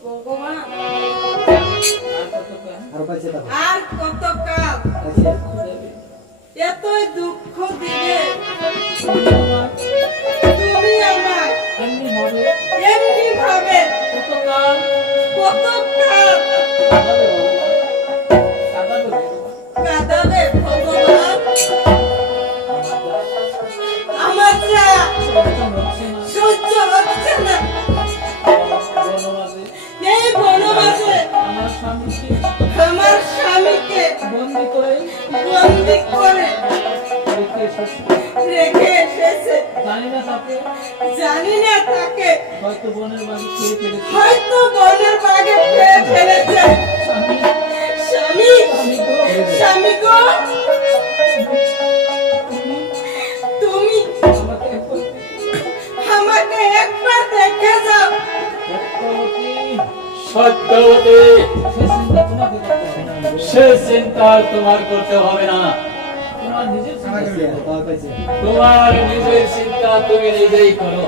ভগবান আর কত কাল এতই দুঃখ দিবে তুমি আমার এমনি ভাবে কত কাল কাঁদাবে ভগবান আমার যা সহ্য হচ্ছে না এই বনবাসে আমার স্বামীকে বন্দি করে রেখে এসেছে জানি না তাকে হয়তো বনের বাগে খেয়ে ফেলেছে স্বামী গো তুমি আমাকে একবার দেখে যাও সত্যবতী সে চিন্তা তোমার করতে হবে না তোমার নিজের চিন্তা তুমি নিজেই করো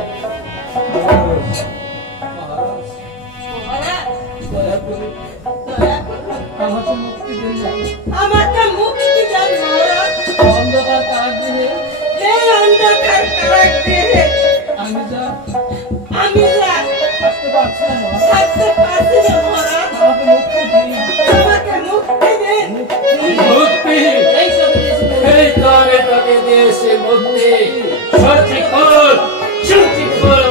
আমাকে মুক্তি দেন মহারাজ অন্ধকার কারাগৃহে এই অন্ধকার কারাগৃহে আমি যা থাকতে পারছি না মহারাজ আমাকে মুক্তি দিন মুক্তি এই তো আমি তোকে দিয়েছি মুক্তি সঠিক কর সঠিক কর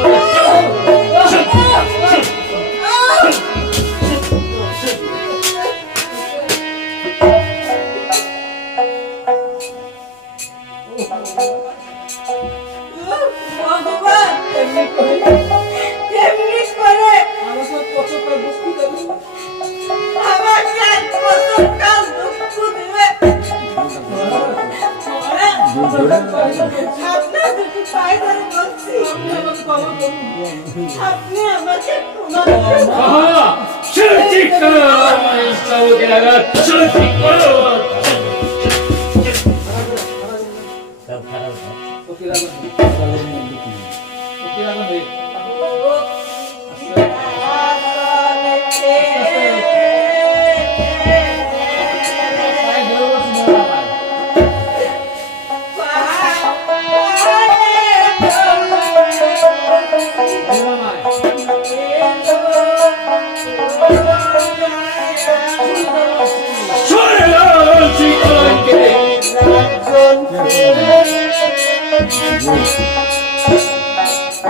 ভগবান এমনি করে আমাকে কতটা দুঃখ দেবে আমাকে আর কতকাল দুঃখ দিবে আপনার দুটি পায়ে ধরে বলছি আপনি আমাকে ক্ষমা করুন সঠিক কর সবকে লাগা সঠিক কর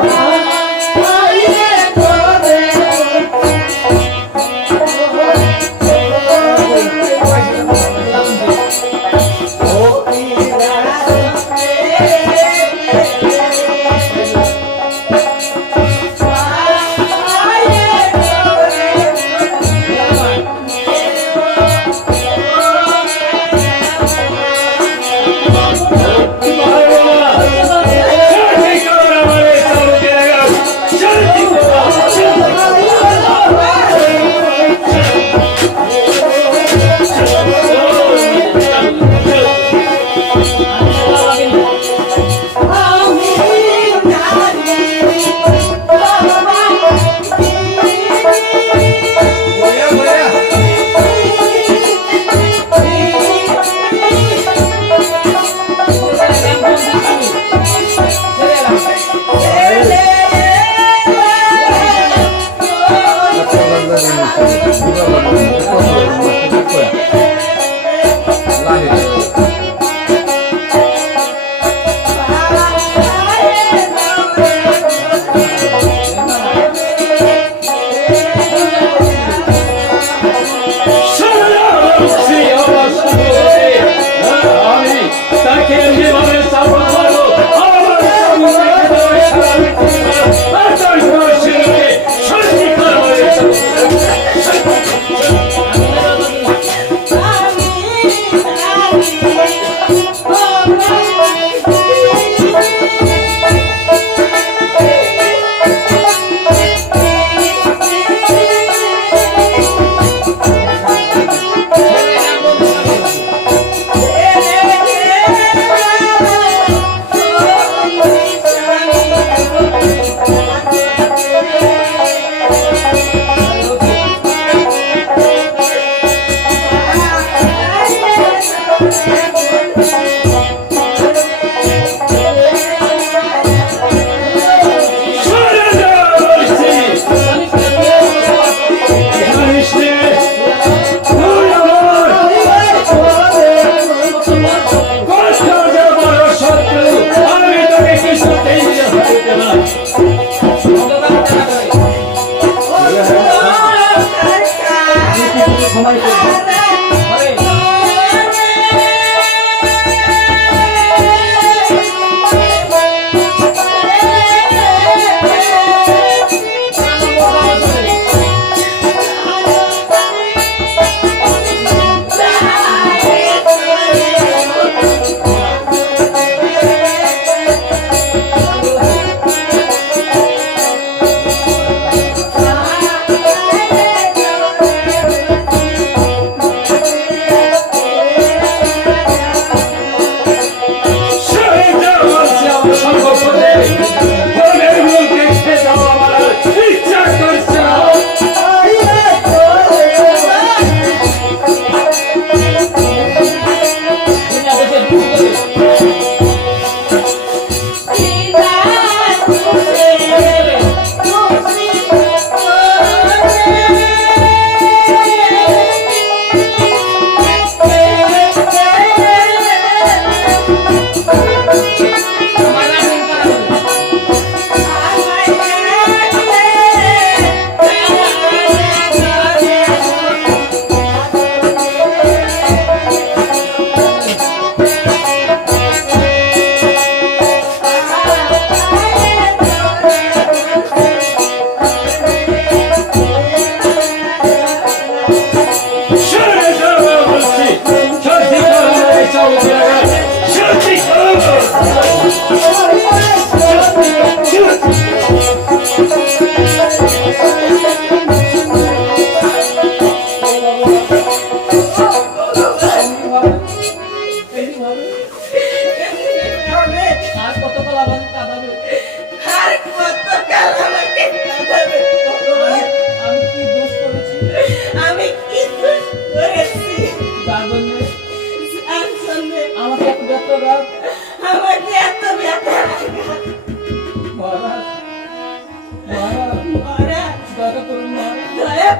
Ah!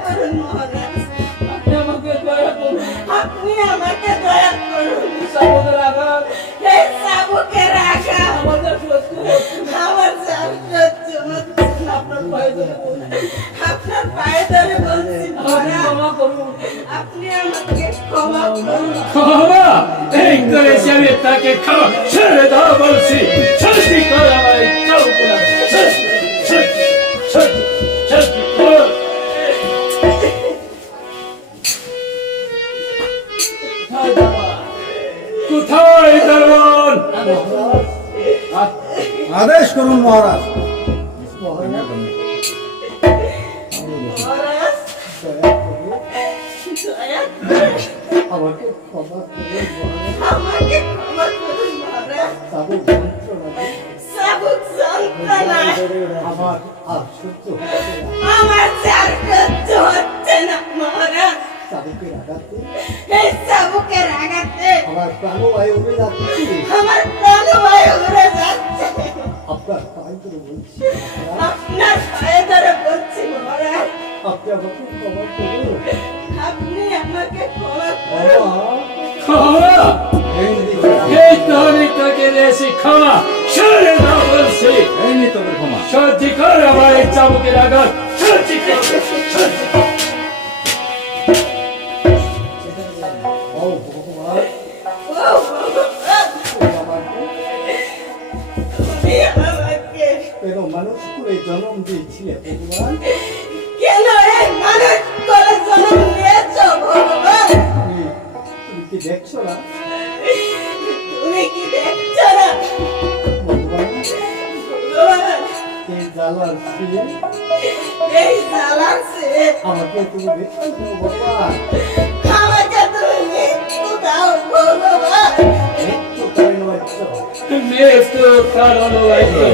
করুন মহারাজ, আপনি আমাকে দয়া করুন। আপনি আমাকে দয়া করুন। সাবুকের আঘাত এই চাবুকের আঘাত আমাদের সহ্য হচ্ছে না। আমার যার সহ্য হচ্ছে না। আপনার পায়ে ধরে বলছি, আপনার পায়ে ধরে বলছি আমাকে মহারাজ, ক্ষমা করুন। আপনি আমাকে ক্ষমা করুন। ক্ষমা এই করেছি আমি তাকে ক্ষমা ছেড়ে দাও বলছি শাস্তি কর আমার এই চাবুকের আঘাত। শাস্তি কর। কোথায় যাওয়া? কোথায় দারোয়ান? আদেশ করুন মহারাজ। মহারাজ, দয়া করে আমাকে ক্ষমা করুন আমাকে ক্ষমা করুন মহারাজ। চাবুক যন্ত্রণায় আমার আর সহ্য হচ্ছে না। আমার যার সহ্য হচ্ছে না মহারাজ। চাবুকের আঘাতে এই চাবুকের আঘাতে আমার প্রাণবায়ু উড়ে যাচ্ছে। আমার প্রাণবায়ু উড়ে যাচ্ছে। আপনার পায়ে ধরে বলছি আপনার পায়ে ধরে বলছি মহারাজ, আপনি আমাকে ক্ষমা করুন। আপনি আমাকে ক্ষমা করুন। ক্ষমা এই তো আমি তোকে দিয়েছি ক্ষমা ছেড়ে দাও বলছি সত্যি কর আমার এই চাবুকের আঘাত। সত্যি কর। ও ভগবান, ও ভগবান, তুমি আমাকে কেন মানুষ করে জন্ম দিয়েছিলে ভগবান? কেন এই মানুষ করে জন্ম নিয়েছ ভগবান? তুমি কি দেখছো না তুমি কি দেখছো না ভগবান? ভগবান? এই জ্বালার ছিল এই জ্বালাচ্ছে, আমাকে তুমি দেখছো ভগবান? আমাকে তুমি মৃত্যু দাও ভগবান। একটু করে নড়ছ। মৃত্যু কারণ হয়তো